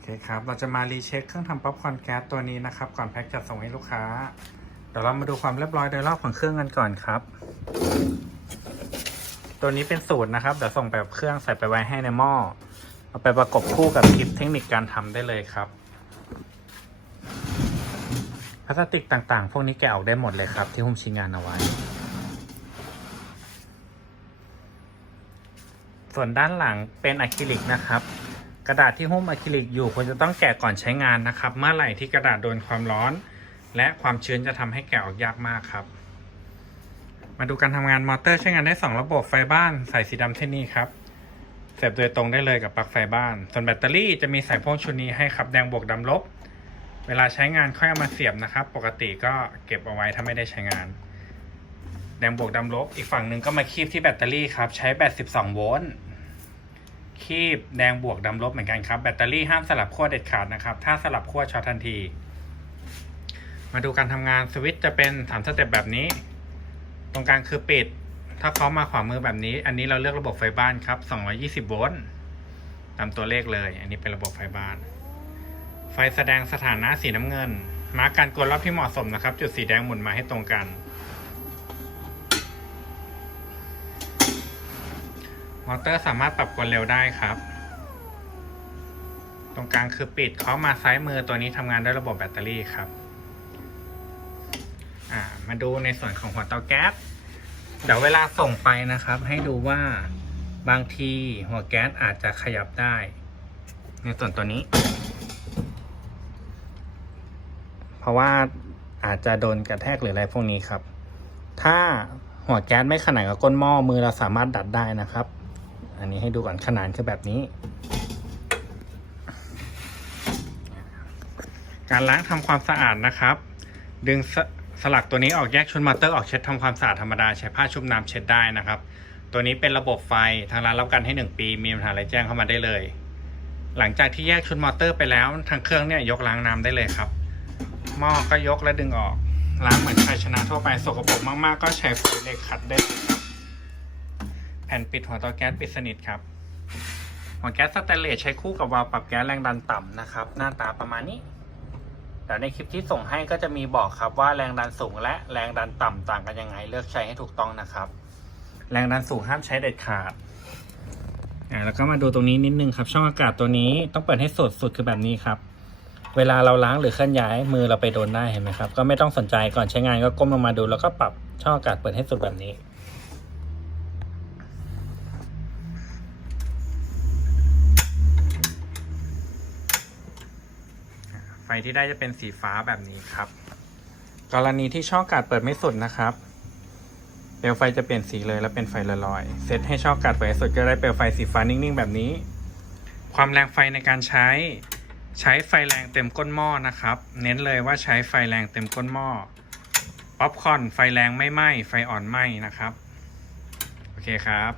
อเคครับ เราจะมารีเช็คเครื่องทำป๊อปคอร์นแก๊สตัวนี้นะครับ ก่อนแพ็คจัดส่งให้ลูกค้า เดี๋ยวเรามาดูความเรียบร้อยโดยรอบของเครื่องกันก่อนครับ ตัวนี้เป็นสูตรนะครับ เดี๋ยวส่งไปกับเครื่องใส่ไปไว้ให้ในหม้อ เอาไปประกบคู่กับคลิปเทคนิคการทำได้เลยครับ พลาสติกต่างๆ พวกนี้แกะออกได้หมดเลยครับ ที่หุ้มชิ้นงานเอาไว้ ส่วนด้านหลังเป็นอะคริลิกนะครับ ระดาษที่หุ้มอะคริลิกอยู่ควรจะต้องแกะก่อนใช้งานนะครับ เมื่อไหร่ที่กระดาษโดนความร้อน และความชื้นจะทำให้แกะออกยากมากครับ มาดูการทำงานมอเตอร์ใช้งานได้ 2 ระบบไฟบ้านสายสีดำที่นี่ครับเสียบโดยตรงได้เลยกับปลั๊กไฟบ้าน ส่วนแบตเตอรี่จะมีสายพ่วงชุดนี้ให้ครับแดงบวกดำลบ เวลาใช้งานค่อยเอามาเสียบนะครับ ปกติก็เก็บเอาไว้ถ้าไม่ได้ใช้งาน แดงบวกดำลบ อีกฝั่งหนึ่งก็มาคีบที่แบตเตอรี่ครับใช้แบต 12 โวลต์ คีบแดงบวกดำลบเหมือนกันครับ แบตเตอรี่ห้ามสลับขั้วเด็ดขาดนะครับ ถ้าสลับขั้วช็อตทันที มาดูการทำงานสวิตช์จะเป็น3สเต็ปแบบนี้ ตรงกลางคือปิด ถ้าเขามาขวามือแบบนี้ อันนี้เราเลือกระบบไฟบ้านครับ 220 โวลต์ตามตัวเลขเลย อันนี้เป็นระบบไฟบ้าน ไฟแสดงสถานะสีน้ำเงิน มาร์กการกดรอบที่เหมาะสมนะครับ จุดสีแดงหมุนมาให้ตรงกัน อเตอร์สามารถปรับกดเร็วได้ครับ ตรงกลางคือปิดเขามาซ้ายมือตัวนี้ทำงานด้วยระบบแบตเตอรี่ครับมาดูในส่วนของหัวเตาแก๊ส เดี๋ยวเวลาส่งไปนะครับ ให้ดูว่าบางทีหัวแก๊สอาจจะขยับได้ ในส่วนตัวนี้ เพราะว่าอาจจะโดนกระแทกหรืออะไรพวกนี้ครับ ถ้าหัวแก๊สไม่ขนานกับก้นหม้อมือเราสามารถดัดได้นะครับ อันนี้ให้ดูก่อนขนานคือแบบนี้ การล้างทำความสะอาดนะครับ ดึงสสลักตัวนี้ออกแยกชุดมอเตอร์ออกเช็ดทำความสะอาดธรรมดาใช้ผ้าชุบน้ำเช็ดได้นะครับ ตัวนี้เป็นระบบไฟทางร้านรับกันให้ 1 ปี มีปัญหาอะไรแจ้งเข้ามาได้เลย หลังจากที่แยกชุดมอเตอร์ไปแล้วทางเครื่องเนี่ยยกล้างน้ำได้เลยครับหม้อก็ยกและดึงออกล้างเหมือนภาชนะทั่วไปสกปรกมากๆ ก็ใช้ไฟเหล็กขัดได้เลยครับแผ่นปิดหัวเตาแก๊สปิดสนิทครับหัวแก๊สสแตนเลสใช้คู่กับวาล์วปรับแก๊สแรงดันต่ำนะครับ หน้าตาประมาณนี้แต่ในคลิปที่ส่งให้ก็จะมีบอกครับว่าแรงดันสูงและแรงดันต่ำต่างกันยังไงเลือกใช้ให้ถูกต้องนะครับ แรงดันสูงห้ามใช้เด็ดขาดอ่าแล้วก็มาดูตรงนี้นิดนึงครับ ช่องอากาศตัวนี้ต้องเปิดให้สุดสุดคือแบบนี้ครับ เวลาเราล้างหรือเคลื่อนย้ายมือเราไปโดนได้เห็นไหมครับ ก็ไม่ต้องสนใจก่อนใช้งานก็ก้มลงมาดูแล้วก็ปรับช่องอากาศเปิดให้สุดแบบนี้ ฟที่ได้จะเป็นสีฟ้าแบบนี้ครับ กรณีที่ช่องกาศเปิดไม่สุดนะครับเปลวไฟจะเปลี่ยนสีเลยแล้วเป็นไฟลอยๆเซตให้ช่องกาศเปิดให้สุดก็ได้เปลวไฟสีฟ้านิ่งๆ แบบนี้ ความแรงไฟในการใช้ ใช้ไฟแรงเต็มก้นหม้อนะครับ เน้นเลยว่าใช้ไฟแรงเต็มก้นหม้อ ป๊อปคอร์นไฟแรงไม่ไหม้ไฟอ่อนไหม้นะครับ โอเคครับ